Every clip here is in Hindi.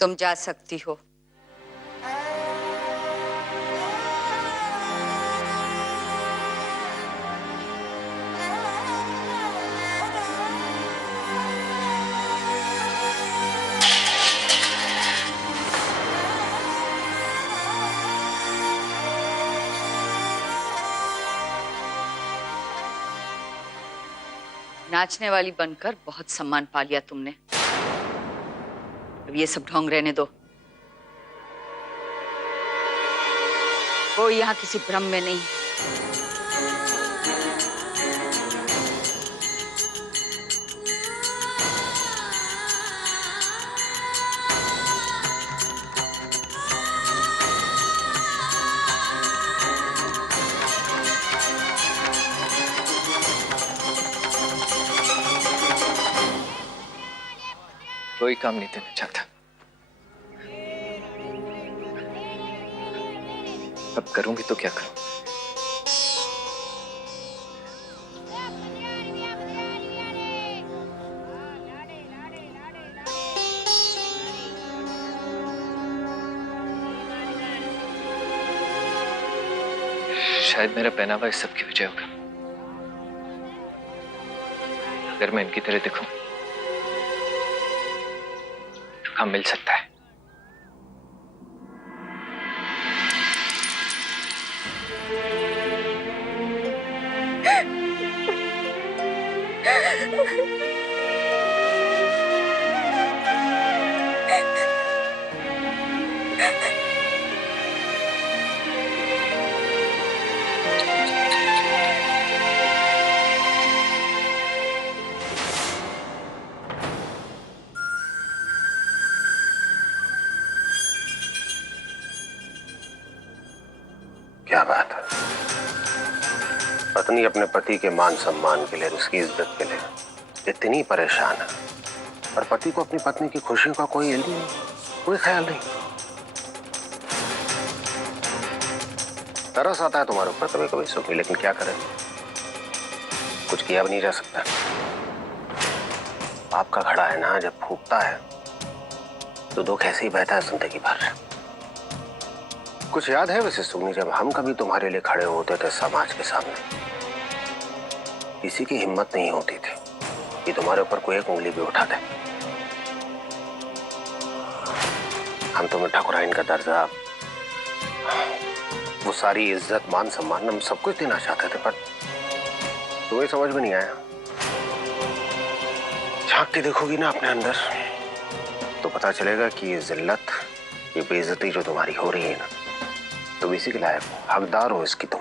तुम जा सकती हो। नाचने वाली बनकर बहुत सम्मान पा लिया तुमने। अब ये सब ढोंग रहने दो। कोई यहाँ किसी भ्रम में नहीं। कोई काम नहीं देना चाहता। अब करूंगी तो क्या करूं? शायद मेरा पहनावा इस सब की वजह होगा। अगर मैं इनकी तरह दिखूं तो काम मिल सकता है। क्या बात है। पत्नी अपने पति के मान सम्मान के लिए, उसकी इज्जत के लिए इतनी परेशान है, और पति को अपनी पत्नी की खुशियों का कोई इल्म नहीं, कोई ख्याल नहीं। तरस आता है तुम्हारे ऊपर कभी कभी सुखी, लेकिन क्या करें, कुछ किया भी नहीं जा सकता। पाप का घड़ा है ना, जब फूटता है तो दुख ऐसे ही बहता है जिंदगी भर। कुछ याद है वैसे सुगनी, जब हम कभी तुम्हारे लिए खड़े होते थे समाज के सामने, किसी की हिम्मत नहीं होती थी कि तुम्हारे ऊपर कोई एक उंगली भी उठा दे। हम तुम्हें ठाकुराइन का दर्जा, वो सारी इज्जत, मान सम्मान, हम सब कुछ देना चाहते थे, पर तुम्हें समझ में नहीं आया। झांक के देखोगी ना अपने अंदर तो पता चलेगा कि ये जिल्लत, ये बेइज्जती जो तुम्हारी हो रही है ना, तुम इसी के लायक हो, हकदार हो इसकी तुम।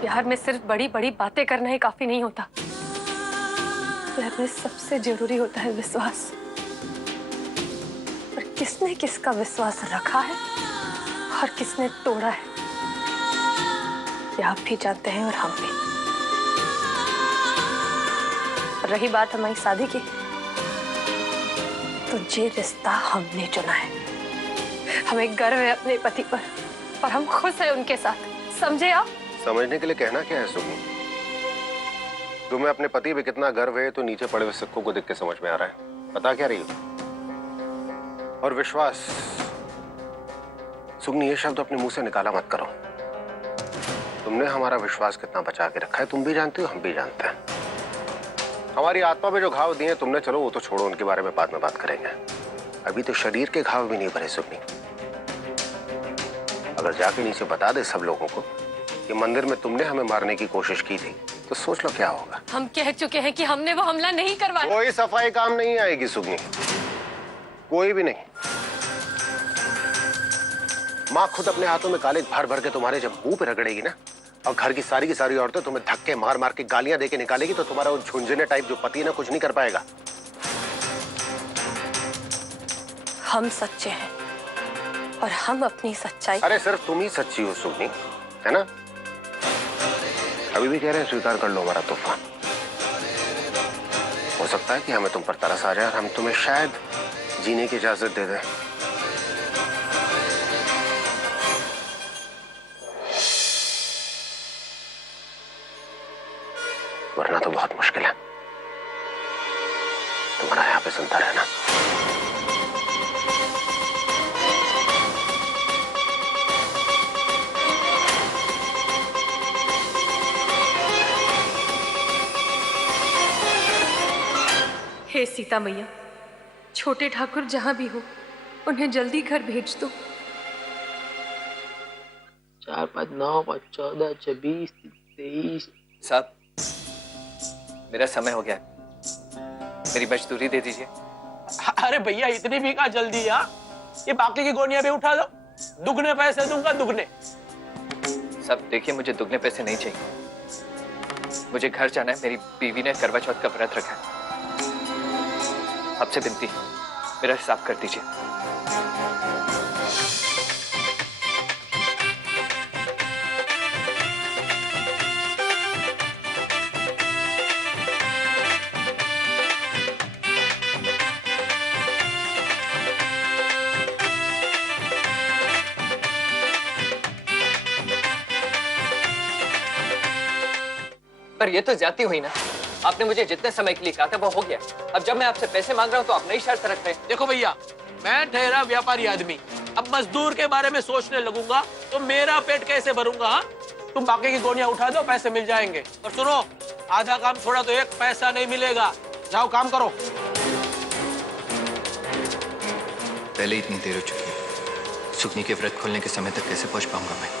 प्यार में सिर्फ बड़ी बड़ी बातें करना ही काफी नहीं होता। प्यार में सबसे जरूरी होता है विश्वास। और किसने किसका विश्वास रखा है और किसने तोड़ा है, ये आप भी जानते हैं और हम भी। रही बात हमारी शादी की, तो ये रिश्ता हमने चुना है। हमें गर्व है अपने पति पर और हम खुश हैं उनके साथ, समझे आप? समझने के लिए कहना क्या है सुगनी? तुम्हें अपने पति पे कितना गर्व है तो नीचे पड़े हुए सिक्कों को देख के समझ में आ रहा है। बता क्या रही हो? और विश्वास, सुगनी ये शब्द अपने मुंह से निकाला मत करो। तुमने हमारा विश्वास कितना बचा के रखा है तुम भी जानती हो, हम भी जानते हैं। हमारी आत्मा पे जो घाव दिए तुमने, चलो वो तो छोड़ो, उनके बारे में बाद में बात करेंगे। अभी तो शरीर के घाव भी नहीं भरे सुगनी। अगर जाके नीचे बता दे सब लोगों को कि मंदिर में तुमने हमें मारने की कोशिश की थी, तो सोच लो क्या होगा। हम कह चुके हैं कि हमने वो हमला नहीं करवाया। कोई सफाई काम नहीं आएगी सुगनी, कोई भी नहीं। माँ खुद अपने हाथों में काले भर भर के तुम्हारे जब मुंह पे रगड़ेगी ना, और घर की सारी औरतें तुम्हें धक्के मार मार के गालियां देके निकालेगी, तो तुम्हारा वो झुंझुने टाइप जो पति है ना, कुछ नहीं कर पाएगा। हम सच्चे हैं और हम अपनी सच्चाई। अरे सिर्फ तुम ही सच्ची हो सुगनी, है ना? अभी भी कह रहे हैं स्वीकार कर लो हमारा तूफान। हो सकता है कि हमें तुम पर तरस आ जाए और हम तुम्हें शायद जीने की इजाजत दे दें। वरना तो बहुत मुश्किल है तुम्हारा यहाँ पे सुनता रहना। हे सीता मैया, छोटे ठाकुर जहां भी हो उन्हें जल्दी घर भेज दो। 4, 5, 9, 5, 14, 26, 23। साहब, मेरा समय हो गया, मेरी मजदूरी दे दीजिए। अरे भैया इतनी भी कहाँ जल्दी है? ये बाकी की गोनियां भी उठा दो, दुगने पैसे दूंगा, दुगने। साहब देखिए, मुझे दुगने पैसे नहीं चाहिए, मुझे घर जाना है। मेरी बीवी ने करवा चौथ का व्रत रखा है। आपसे विनती, मेरा हिसाब कर दीजिए। पर ये तो ज्यादती हुई ना। आपने मुझे जितने समय के लिए कहा था वो हो गया। अब जब मैं आपसे पैसे मांग रहा हूँ तो आप नई शर्त रख रहे हैं। देखो भैया, मैं ठहरा व्यापारी आदमी, अब मजदूर के बारे में सोचने लगूंगा तो मेरा पेट कैसे भरूंगा? हाँ? तुम बाकी की गोनियां उठा दो, पैसे मिल जाएंगे। और सुनो, आधा काम छोड़ा तो 1 पैसा नहीं मिलेगा। जाओ काम करो। पहले इतनी देर हो चुकी है, सुगनी के व्रत खोलने के समय तक कैसे पहुंच पाऊंगा मैं?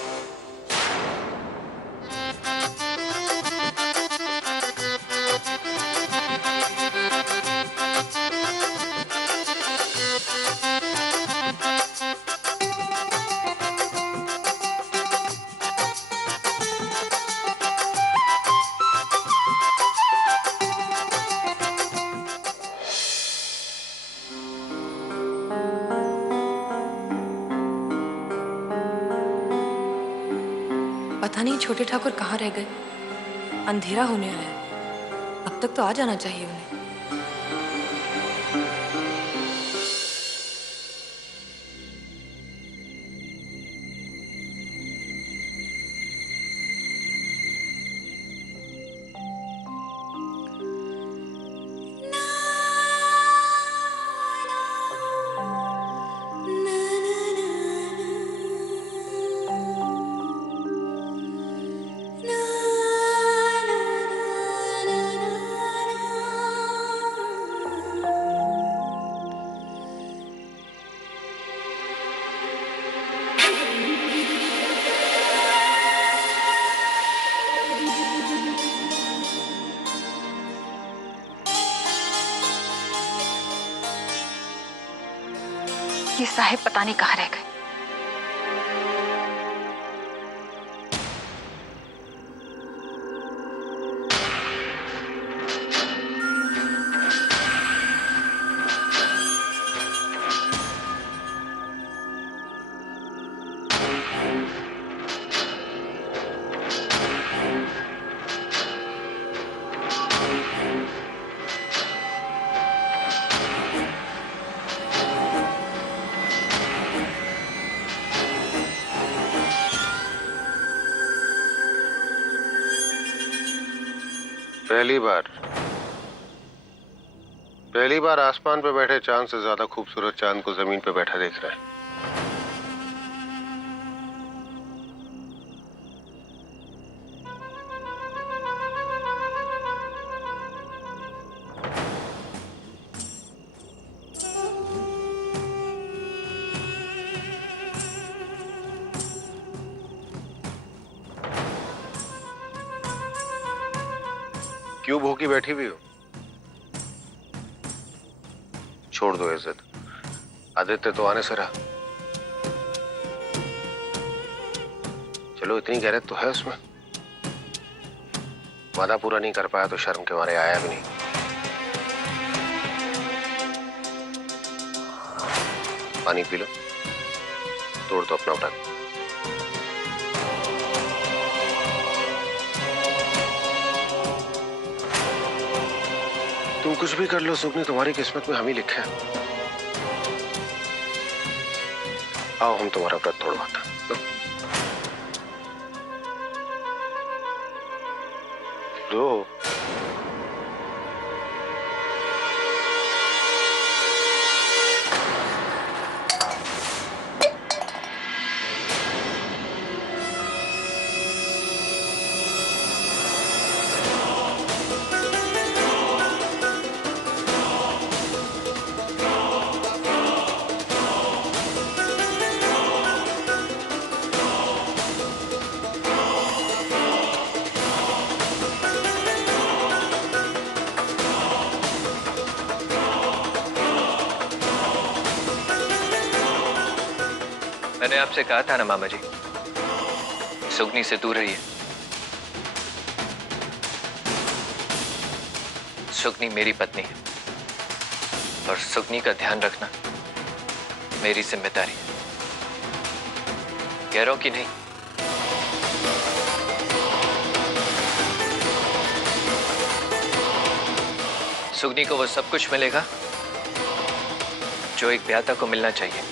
पता नहीं छोटे ठाकुर कहाँ रह गए। अंधेरा होने आया है, अब तक तो आ जाना चाहिए उन्हें। ये साहेब पता नहीं कहाँ रह गए। पहली बार आसमान पे बैठे चांद से ज्यादा खूबसूरत चांद को जमीन पे बैठा देख रहे हैं। क्यों भूखी बैठी हुई हो? छोड़ दो इज्जत, आदित्य तो आने से रहा। चलो इतनी गैरत तो है उसमें। वादा पूरा नहीं कर पाया तो शर्म के मारे आया भी नहीं। पानी पी लो, तोड़ दो अपना व्रत। तुम कुछ भी कर लो सुगनी, तुम्हारी किस्मत में हम ही लिखे हैं। आओ हम तुम्हारा व्रत तोड़वाते हैं। लो। मैंने आपसे कहा था ना मामा जी, सुगनी से दूर रहिए। सुगनी मेरी पत्नी है और सुगनी का ध्यान रखना मेरी जिम्मेदारी है। कह रहा हूं कि नहीं? सुगनी को वो सब कुछ मिलेगा जो एक ब्याता को मिलना चाहिए।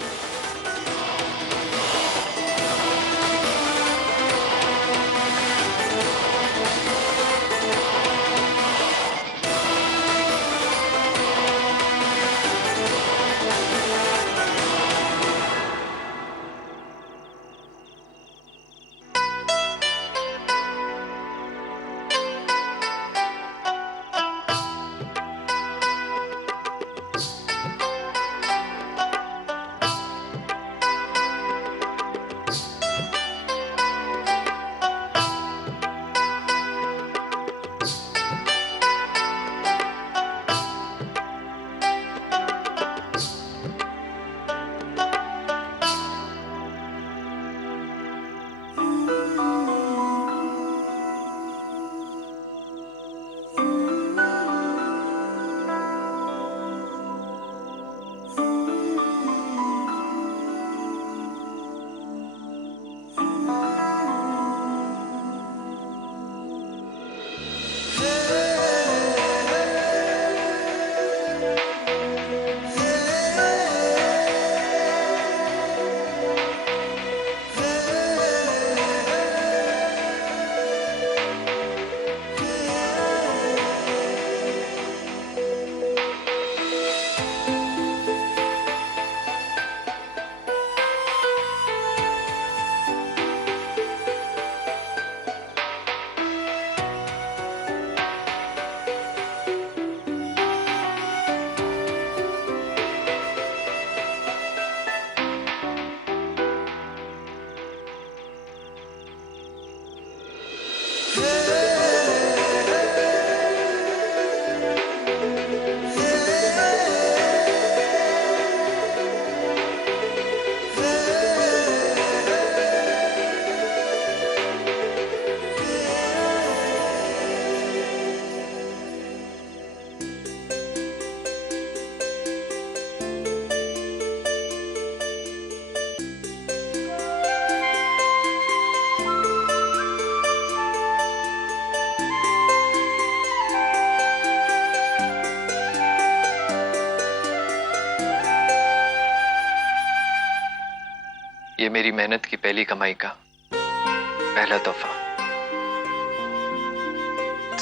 ये मेरी मेहनत की पहली कमाई का पहला तोहफा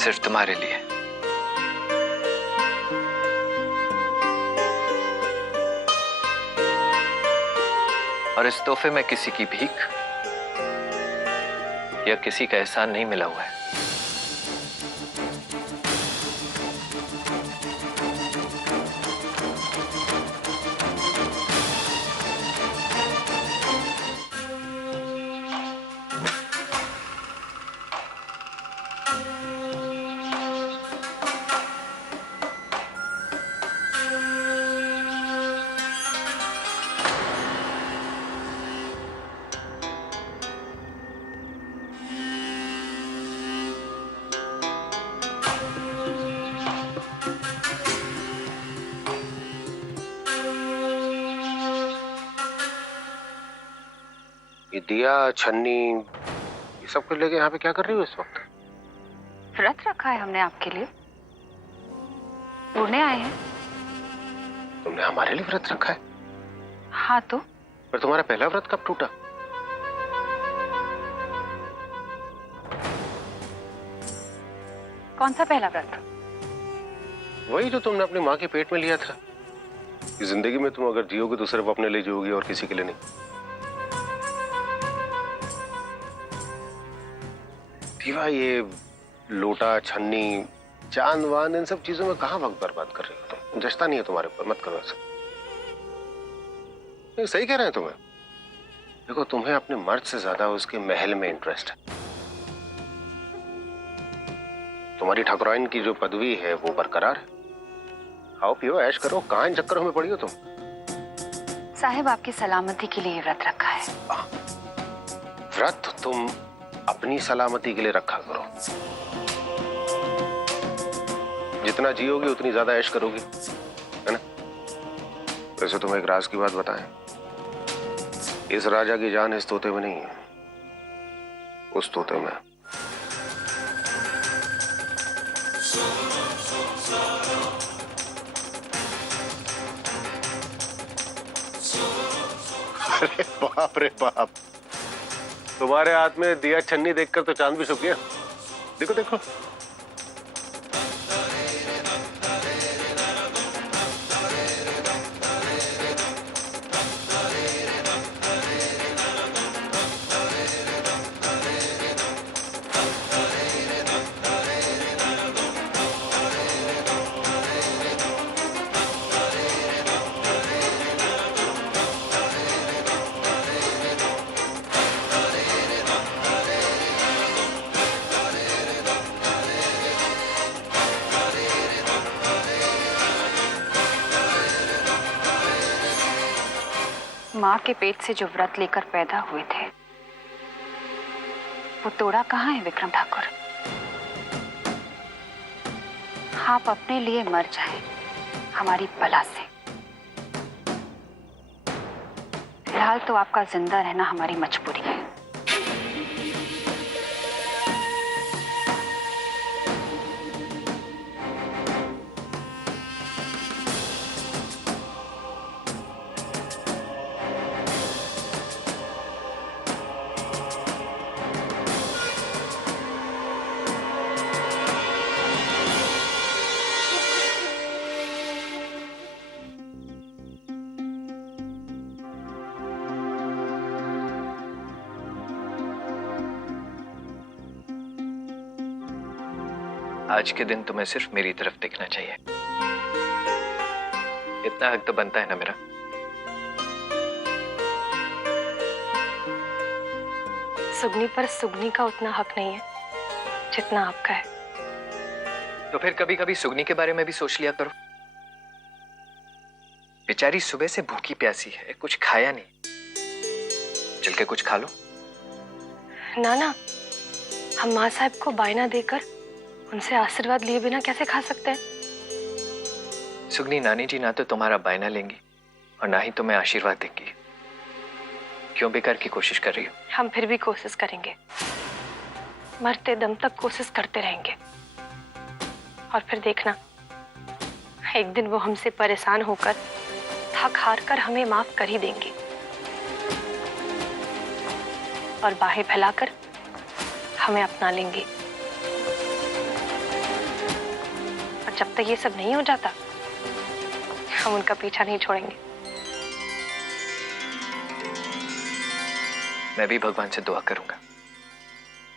सिर्फ तुम्हारे लिए। और इस तोहफे में किसी की भीख या किसी का एहसान नहीं मिला हुआ है। ये दिया छन्नी ये सब कुछ लेके यहाँ पे क्या कर रही हो इस वक्त? व्रत रखा है हमने आपके लिए, ढूंढने आए हैं। तुमने हमारे लिए व्रत रखा है? हाँ तो पर तुम्हारा पहला व्रत कब टूटा? कौन सा पहला व्रत? वही जो तुमने अपनी माँ के पेट में लिया था कि जिंदगी में तुम अगर जियोगे तो सिर्फ अपने लिए जियोगी और किसी के लिए नहीं। दीवा, ये लोटा छन्नी चांद वांद इन सब चीजों में कहाँ वक्त बर्बाद कर रही हो तुम? जचता नहीं है तुम्हारे ऊपर, मत करो ऐसा। नहीं, सही कह रहे हैं तुम्हें। देखो, तुम्हें अपने मर्द से ज्यादा उसके महल में इंटरेस्ट है। तुम्हारी ठाकुराइन की जो पदवी है वो बरकरार है। खाओ पियो ऐश करो, कहाँ इन चक्करों में पड़ी हो तुम? साहिब, आपकी सलामती के लिए ये व्रत रखा है। व्रत तुम अपनी सलामती के लिए रखा करो। जितना जियोगी उतनी ज्यादा ऐश करोगी, है ना? वैसे तुम्हें एक राज की बात बताएं, इस राजा की जान इस तोते में नहीं है, उस तोते में। अरे बाप रे बाप, तुम्हारे हाथ में दिया छन्नी देखकर तो चांद भी छुप गया। देखो देखो, माँ के पेट से जो व्रत लेकर पैदा हुए थे वो तोड़ा कहाँ है विक्रम ठाकुर? आप अपने लिए मर जाए हमारी बला से, फिलहाल तो आपका जिंदा रहना हमारी मजबूरी है। आज के दिन तुम्हें सिर्फ मेरी तरफ देखना चाहिए, इतना हक तो बनता है ना मेरा। सुगनी पर सुगनी का उतना हक नहीं है जितना आपका है। तो फिर कभी कभी सुगनी के बारे में भी सोच लिया करो। बेचारी सुबह से भूखी प्यासी है, कुछ खाया नहीं। चल के कुछ खा लो। ना, हम माँ साहब को बायना देकर उनसे आशीर्वाद लिए बिना कैसे खा सकते हैं? सुगनी, नानी जी ना तो तुम्हारा बायना लेंगी और ना ही तुम्हें आशीर्वाद देंगी। क्यों बेकार की कोशिश कर रही हो? हम फिर भी कोशिश करेंगे, मरते दम तक कोशिश करते रहेंगे। और फिर देखना, एक दिन वो हमसे परेशान होकर थक हार कर हमें माफ कर ही देंगे और बाहें फैलाकर हमें अपना लेंगे। और जब तक ये सब नहीं हो जाता, हम उनका पीछा नहीं छोड़ेंगे। मैं भी भगवान से दुआ करूंगा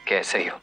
कि ऐसा ही हो।